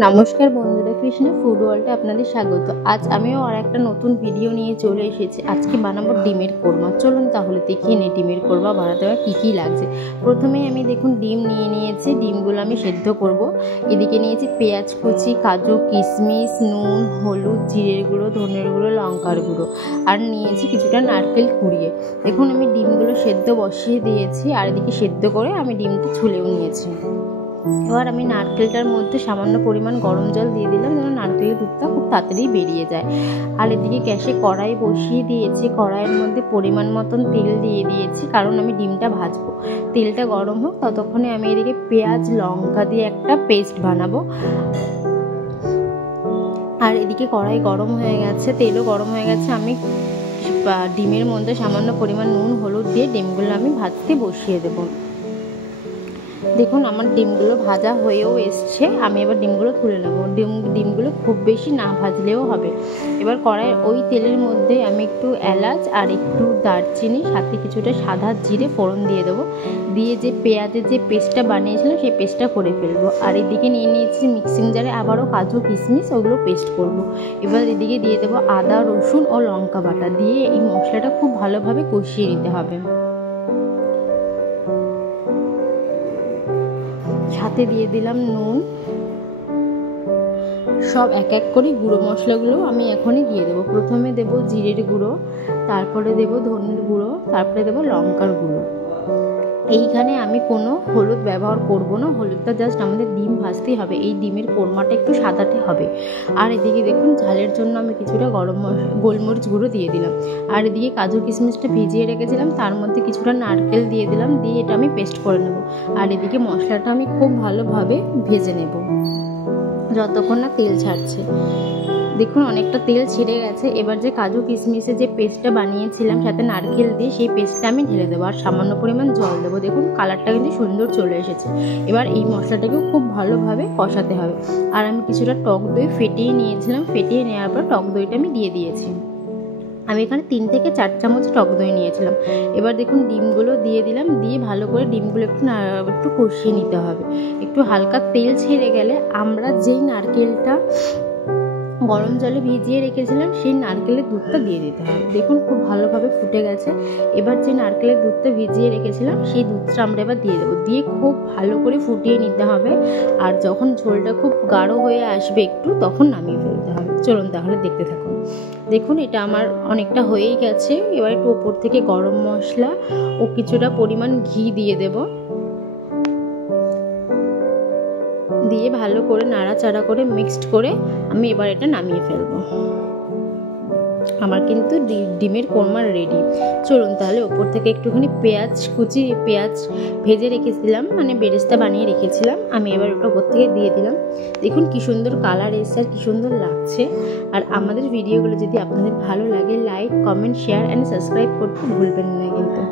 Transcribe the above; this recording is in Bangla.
নমস্কার বন্ধুরা, কৃষ্ণ ফুড ওয়ার্ল্ডে আপনাদের স্বাগত। আজ আমিও আর একটা নতুন ভিডিও নিয়ে চলে এসেছি। আজকে বানাবো ডিমের কোরমা। চলুন তাহলে দেখিয়ে নিই ডিমের কোরমা বানাতে কী কী লাগছে। প্রথমেই আমি দেখুন ডিম নিয়েছি, ডিমগুলো আমি সেদ্ধ করব। এদিকে নিয়েছি পেঁয়াজ কুচি, কাজু, কিশমিশ, নুন, হলুদ, জিরের গুঁড়ো, ধনের গুঁড়ো, লঙ্কার গুঁড়ো, আর নিয়েছি কিছুটা নারকেল কুড়িয়ে। দেখুন আমি ডিমগুলো সেদ্ধ বসিয়ে দিয়েছি, আর এদিকে সেদ্ধ করে আমি ডিমটা ছুলেও নিয়েছি। এবার আমি নারকেলটার মধ্যে সামান্য পরিমাণ গরম জল দিয়ে দিলাম, যেন নারকেলের দুধটা খুব তাড়াতাড়ি বেরিয়ে যায়। আর এদিকে গ্যাসে কড়াই বসিয়ে দিয়েছি, কড়াইয়ের মধ্যে পরিমাণ মতন তেল দিয়ে দিয়েছি, কারণ আমি ডিমটা ভাজবো। তেলটা গরম হোক, ততক্ষণে আমি এদিকে পেঁয়াজ লঙ্কা দিয়ে একটা পেস্ট বানাবো। আর এদিকে কড়াই গরম হয়ে গেছে, তেলও গরম হয়ে গেছে। আমি ডিমের মধ্যে সামান্য পরিমাণ নুন হলুদ দিয়ে ডিমগুলো আমি ভাজতে বসিয়ে দেবো। দেখুন আমার ডিমগুলো ভাজা হয়েও এসছে। আমি এবার ডিমগুলো তুলে নেব। ডিমগুলো খুব বেশি না ভাজলেও হবে। এবার কড়াইয়ের ওই তেলের মধ্যে আমি একটু এলাচ আর একটু দারচিনি, সাথে কিছুটা সাদা জিরে ফোড়ন দিয়ে দেবো। দিয়ে যে পেঁয়াজের যে পেস্টটা বানিয়েছিলাম সেই পেস্টটা করে ফেলবো। আর এদিকে নিয়ে নিয়েছি মিক্সিং জারে আবারও কাজু কিশমিশ, ওগুলো পেস্ট করব। এবার এদিকে দিয়ে দেবো আদা রসুন ও লঙ্কা বাটা, দিয়ে এই মশলাটা খুব ভালোভাবে কষিয়ে নিতে হবে। সাথে দিয়ে দিলাম নুন। সব এক এক করে গুঁড়ো মশলাগুলো আমি এখনই দিয়ে দেবো। প্রথমে দেবো জিরের গুঁড়ো, তারপরে দেবো ধনের গুঁড়ো, তারপরে দেবো লঙ্কার গুঁড়ো। এইখানে আমি কোনো হলুদ ব্যবহার করব না, হলুদটা জাস্ট আমাদের ডিম ভাজতেই হবে। এই ডিমের কোরমাটা একটু সাদাটে হবে। আর এদিকে দেখুন ঝালের জন্য আমি কিছুটা গোলমরিচ গুঁড়ো দিয়ে দিলাম। আর এদিকে কাজু কিশমিশটা ভিজিয়ে রেখেছিলাম, তার মধ্যে কিছুটা নারকেল দিয়ে দিলাম, দিয়ে এটা আমি পেস্ট করে নেব। আর এদিকে মশলাটা আমি খুব ভালোভাবে ভেজে নেব যতক্ষণ না তেল ছাড়ছে। দেখুন অনেকটা তেল ছেড়ে গেছে। এবার যে কাজু কিশমিশের যে পেস্টটা বানিয়েছিলাম সাথে নারকেল দিয়ে, সেই পেস্টটা আমি ঢেলে দেবো আর সামান্য পরিমাণ জল দেবো। দেখুন কালারটা কিন্তু সুন্দর চলে এসেছে। এবার এই মশলাটাকেও খুব ভালোভাবে কষাতে হবে। আর আমি কিছুটা টক দই ফেটিয়ে নিয়েছিলাম, ফেটিয়ে নেওয়ার পর টক দইটা আমি দিয়ে দিয়েছি। আমি এখানে 3 থেকে 4 চামচ টক দই নিয়েছিলাম। এবার দেখুন ডিমগুলো দিয়ে দিলাম, দিয়ে ভালো করে ডিমগুলো একটু কষিয়ে নিতে হবে। একটু হালকা তেল ছেড়ে গেলে আমরা যেই নারকেলটা গরম জলে ভিজিয়ে রেখেছিলাম সেই নারকেলের দুধটা দিয়ে দিতে হবে। দেখুন খুব ভালোভাবে ফুটে গেছে। এবার যে নারকেলের দুধটা ভিজিয়ে রেখেছিলাম সেই দুধটা আমরা এবার দিয়ে দেবো, দিয়ে খুব ভালো করে ফুটিয়ে নিতে হবে। আর যখন ঝোলটা খুব গাঢ় হয়ে আসবে একটু, তখন নামিয়ে ফেলতে হবে। চলুন তাহলে দেখতে থাকুন। দেখুন এটা আমার অনেকটা হয়েই গেছে। এবার একটু ওপর থেকে গরম মশলা ও কিছুটা পরিমাণ ঘি দিয়ে দেব, দিয়ে ভালো করে নাড়াচাড়া করে মিক্সড করে আমি এবার এটা নামিয়ে ফেলবো। আমার কিন্তু ডিমের কোরমা রেডি। চলুন তাহলে ওপর থেকে একটুখানি পেঁয়াজ ভেজে রেখেছিলাম, মানে বেরেস্তা বানিয়ে রেখেছিলাম, আমি এবার ওটা ওপর থেকে দিয়ে দিলাম। দেখুন কি সুন্দর কালার এসছে আর কি সুন্দর লাগছে। আর আমাদের ভিডিওগুলো যদি আপনাদের ভালো লাগে, like comment share and subscribe করতে ভুলবেন না কিন্তু।